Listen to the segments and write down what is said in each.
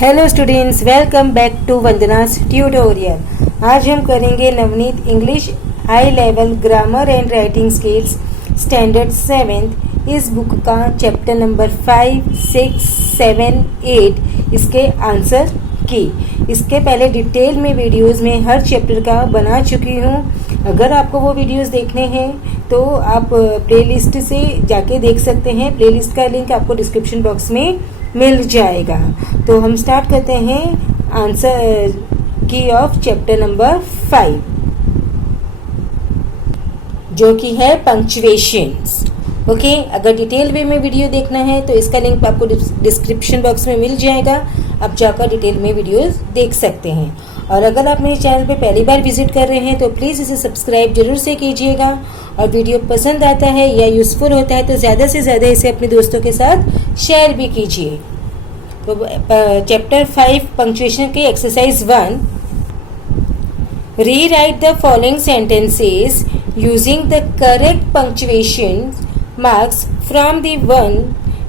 Hello students, welcome back to Vandana's tutorial. आज हम करेंगे Navneet English high level grammar and writing skills standard 7th इस book का chapter number 5, 6, 7, 8 इसके आंसर की। इसके पहले डिटेल में वीडियोस में हर चैप्टर का बना चुकी हूँ। अगर आपको वो वीडियोस देखने हैं तो आप प्लेलिस्ट से जाके देख सकते हैं। प्लेलिस्ट का लिंक आपको डिस्क्रिप्शन बॉक्स में मिल जाएगा। तो हम स्टार्ट करते हैं आंसर की ऑफ चैप्टर नंबर 5 जो कि है पंक्चुएशंस। ओके, अगर डिटेल वे में वीडियो देखना है तो इसका लिंक आपको डिस्क्रिप्शन बॉक्स में मिल जाएगा। आप जाकर डिटेल में वीडियोस देख सकते हैं। और अगर आप मेरे चैनल पे पहली बार विजिट कर रहे हैं तो प्लीज़ इसे सब्सक्राइब जरूर से कीजिएगा। और वीडियो पसंद आता है या यूज़फुल होता है तो ज़्यादा से ज़्यादा इसे अपने दोस्तों के साथ शेयर भी कीजिए। तो चैप्टर 5 पंक्चुएशन के exercise 1, rewrite the following sentences using the correct punctuation marks from the one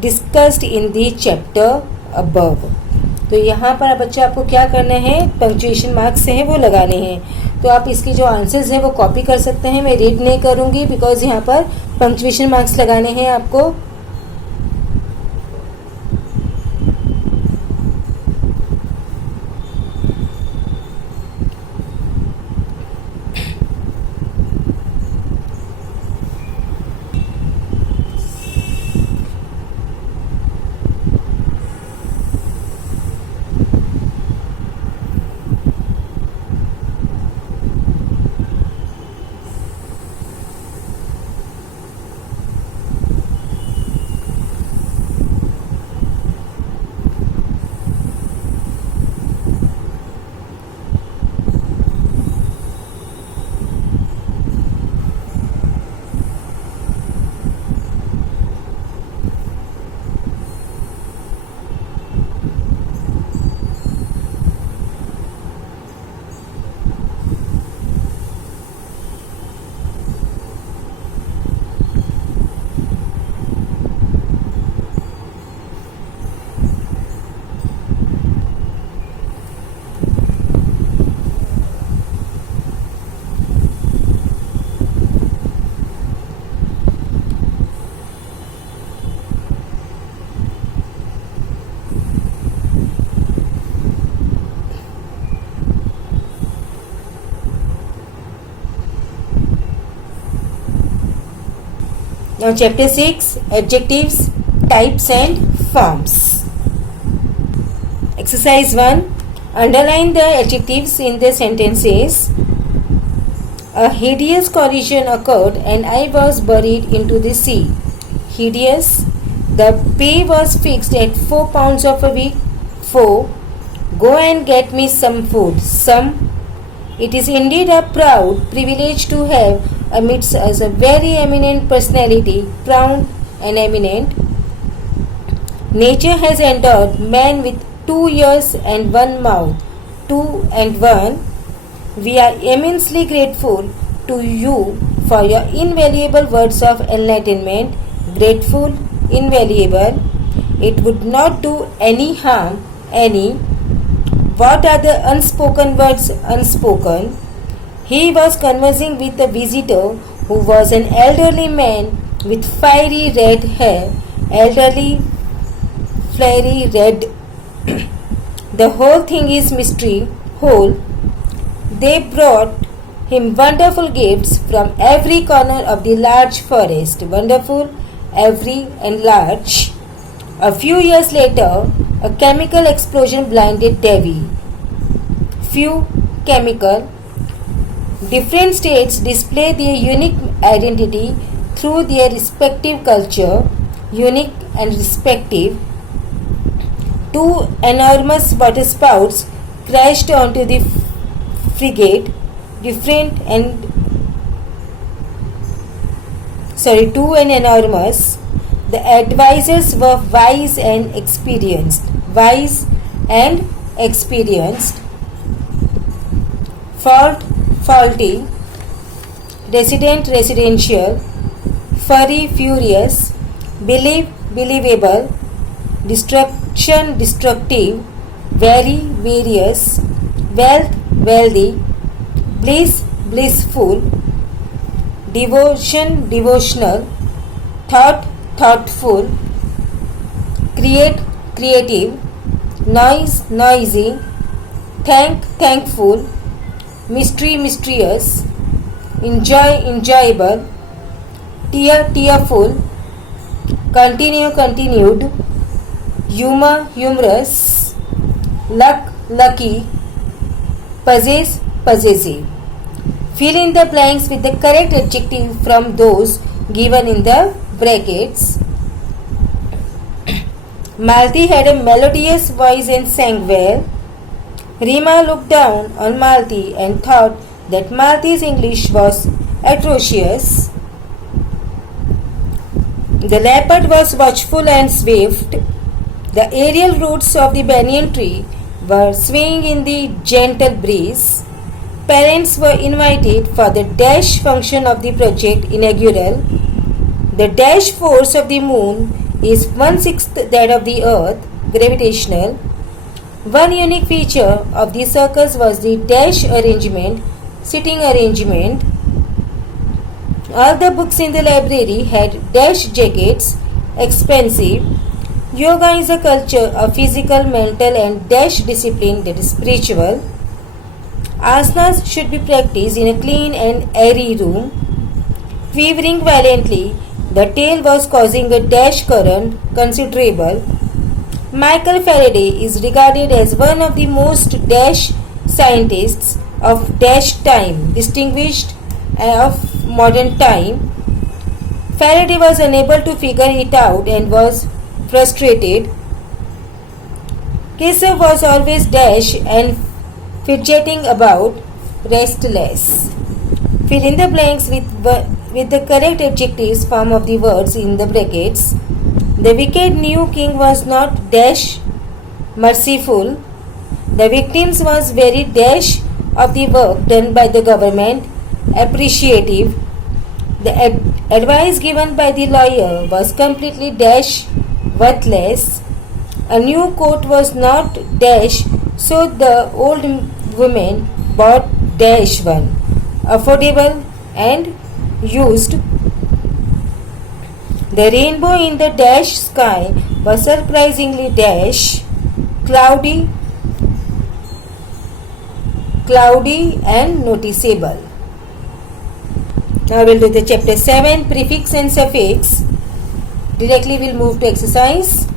discussed in the chapter above. तो यहाँ पर बच्चा आपको क्या करना है, पंक्चुएशन मार्क्स हैं वो लगाने हैं। तो आप इसके जो आंसर्स हैं वो कॉपी कर सकते हैं। मैं रीड नहीं करूँगी बिकॉज यहाँ पर पंक्चुएशन मार्क्स लगाने हैं आपको। Now chapter 6, adjectives, types and forms. Exercise 1, underline the adjectives in the sentences. A hideous collision occurred and I was buried into the sea. Hideous. The pay was fixed at 4 pounds of a week. 4. Go and get me some food. Some. It is indeed a proud privilege to have amidst us a very eminent personality, proud and eminent. Nature has endowed man with 2 ears and 1 mouth, 2 and 1. We are immensely grateful to you for your invaluable words of enlightenment. Grateful, invaluable. It would not do any harm, any. What are the unspoken words unspoken? He was conversing with a visitor who was an elderly man with fiery red hair. Elderly, fiery red. The whole thing is mystery. Whole. They brought him wonderful gifts from every corner of the large forest. Wonderful, every and large. A few years later, a chemical explosion blinded Devi. Few chemical. Different states display their unique identity through their respective culture, unique and respective. 2 enormous waterspouts crashed onto the frigate. Two and enormous. The advisors were wise and experienced. Wise and experienced. Fault, faulty. Resident, residential. Furry, furious. Believe, believable. Destruction, destructive. very, various, wealth, wealthy, bliss, blissful, devotion, devotional, thought, thoughtful, create, creative, noise, noisy, thank, thankful, mystery, mysterious, enjoy, enjoyable, tear, tearful, continue, continued, humor, humorous, luck, lucky, possess, possessive. Fill in the blanks with the correct adjective from those given in the brackets. Malti had a melodious voice and sang well. Rima looked down on Malti and thought that Malti's English was atrocious. The leopard was watchful and swift. The aerial roots of the banyan tree were swaying in the gentle breeze. Parents were invited for the dash function of the project inaugural. The dash force of the moon is 1/6 that of the earth, gravitational. One unique feature of the circus was the dash arrangement, sitting arrangement. All the books in the library had dash jackets, expensive. Yoga is a culture of physical, mental and dash discipline that is spiritual. Asanas should be practiced in a clean and airy room. Quivering violently, the tail was causing a dash current considerable. Michael Faraday is regarded as one of the most dash scientists of dash time, distinguished of modern time. Faraday was unable to figure it out and was frustrated. Keshav was always dash and fidgeting about, restless. Fill in the blanks with the correct adjectives form of the words in the brackets. The wicked new king was not dash merciful. The victims was very dash of the work done by the government appreciative. The advice given by the lawyer was completely dash worthless. A new coat was not dash, so the old woman bought dash one, affordable and used. The rainbow in the dash sky was surprisingly dash, cloudy and noticeable. Now we'll do the chapter 7, prefix and suffix. Directly we'll move to exercise.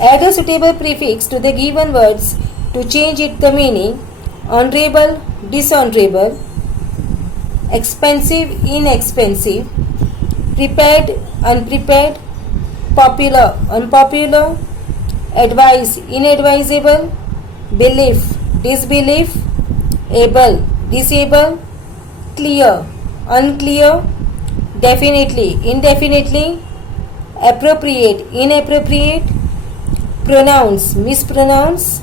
Add a suitable prefix to the given words to change it the meaning. Honorable, dishonorable, expensive, inexpensive, prepared, unprepared, popular, unpopular, advice, inadvisable, belief, disbelief, able, disable, clear, unclear, definitely, indefinitely, appropriate, inappropriate, pronounce, mispronounce,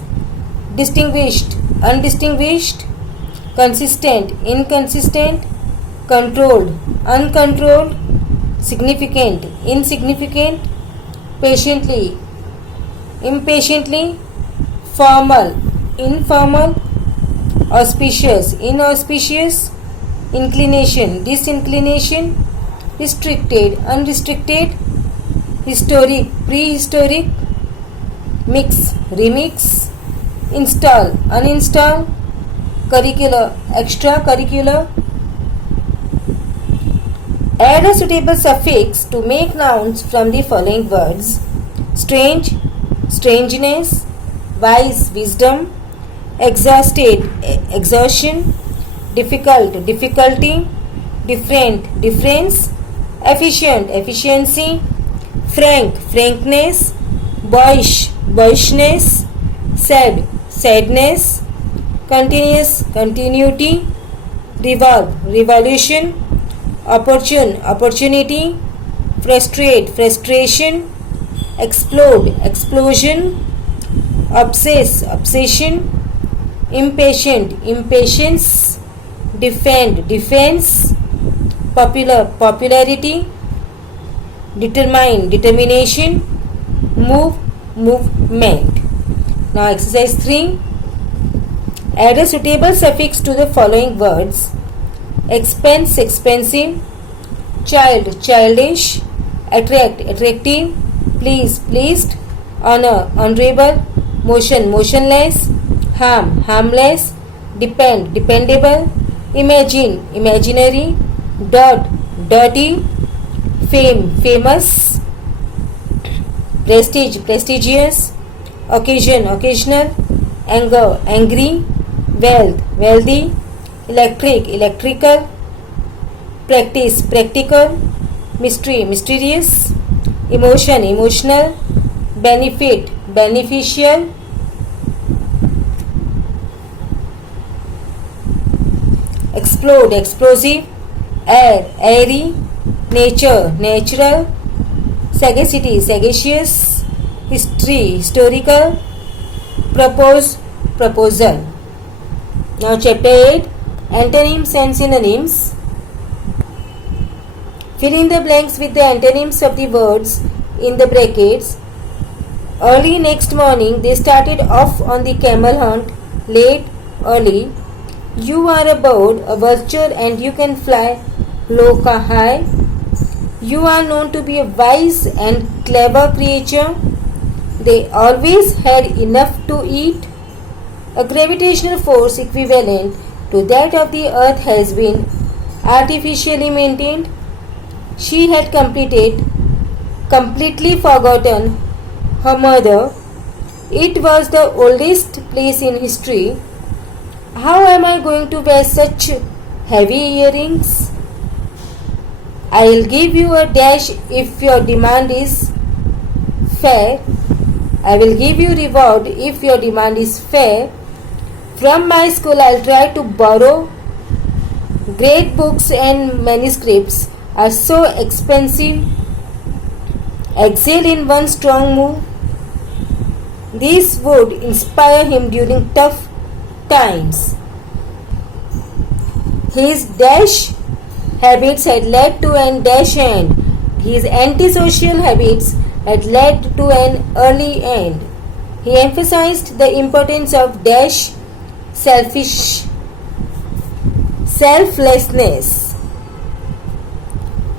distinguished, undistinguished, consistent, inconsistent, controlled, uncontrolled, significant, insignificant, patiently, impatiently, formal, informal, auspicious, inauspicious, inclination, disinclination, restricted, unrestricted, historic, prehistoric, mix, remix, install, uninstall, curricular, extracurricular. Add a suitable suffix to make nouns from the following words: strange, strangeness, wise, wisdom, exhausted, exhaustion, difficult, difficulty, different, difference, efficient, efficiency, frank, frankness, boyish, boyishness, sad, sadness, continuous, continuity, revolve, revolution, opportune, opportunity, frustrate, frustration, explode, explosion, obsess, obsession, impatient, impatience, defend, defense, popular, popularity, determine, determination, move, movement. Now exercise 3. Add a suitable suffix to the following words. Expense, expensive. Child, childish. Attract, attractive. Please, pleased. Honor, honorable. Motion, motionless. Harm, harmless. Depend, dependable. Imagine, imaginary. Dirt, dirty. Fame, famous. Prestige, prestigious. Occasion, occasional. Anger, angry. Wealth, wealthy. Electric, electrical. Practice, practical. Mystery, mysterious. Emotion, emotional. Benefit, beneficial. Explode, explosive. Air, airy. Nature, natural. Sagacity, sagacious. History, historical. Propose, proposal. Now chapter 8, antonyms and synonyms. Fill in the blanks with the antonyms of the words in the brackets. Early next morning they started off on the camel hunt. Late, early. You are a bird, a vulture, and you can fly low ka high. You are known to be a wise and clever creature. They always had enough to eat. A gravitational force equivalent to that of the earth has been artificially maintained. She had completely forgotten her mother. It was the oldest place in history. How am I going to wear such heavy earrings? I'll give you a dash if your demand is fair. I will give you reward if your demand is fair. From my school I'll try to borrow. Great books and manuscripts are so expensive. Excel in one strong move. This would inspire him during tough times. His dash habits had led to an dash end. His antisocial habits had led to an early end. He emphasized the importance of dash selflessness.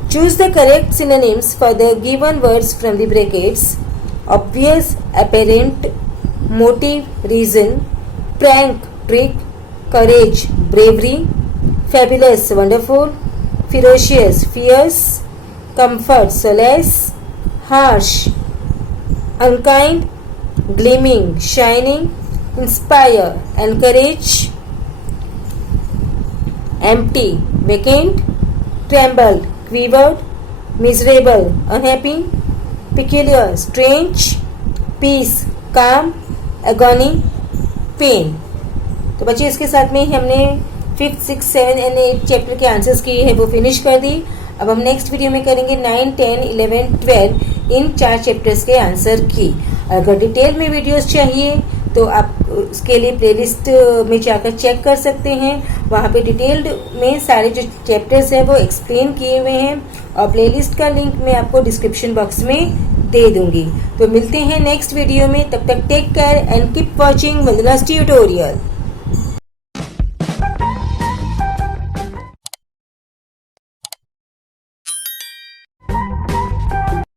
Choose the correct synonyms for the given words from the brackets. Obvious, apparent, motive, reason. Prank, trick. Courage, bravery. Fabulous, wonderful. Ferocious, fierce. Comfort, solace. Harsh, unkind. Gleaming, shining. Inspire, encourage. Empty, vacant. Trembled, quivered. Miserable, unhappy. Peculiar, strange. Peace, calm. Agony, pain. तो बच्चे इसके साथ में ही हमने 5th, 6th, 7th and 8 chapter के answers किए हैं वो फिनिश कर दी। अब हम नेक्स्ट वीडियो में करेंगे 9, 10, 11, 12 इन 4 चैप्टर्स के आंसर की। अगर डिटेल में वीडियोस चाहिए तो आप उसके लिए प्लेलिस्ट में जाकर चेक कर सकते हैं। वहाँ पे डिटेल्ड में सारे जो चैप्टर्स हैं वो एक्सप्लेन किए हुए हैं और प्लेलिस्ट का लिंक मैं आपको डिस्क्रिप्शन बॉक्स में दे दूंगी। तो मिलते हैं नेक्स्ट वीडियो में, तब तक take care and keep watching Vandana's tutorial.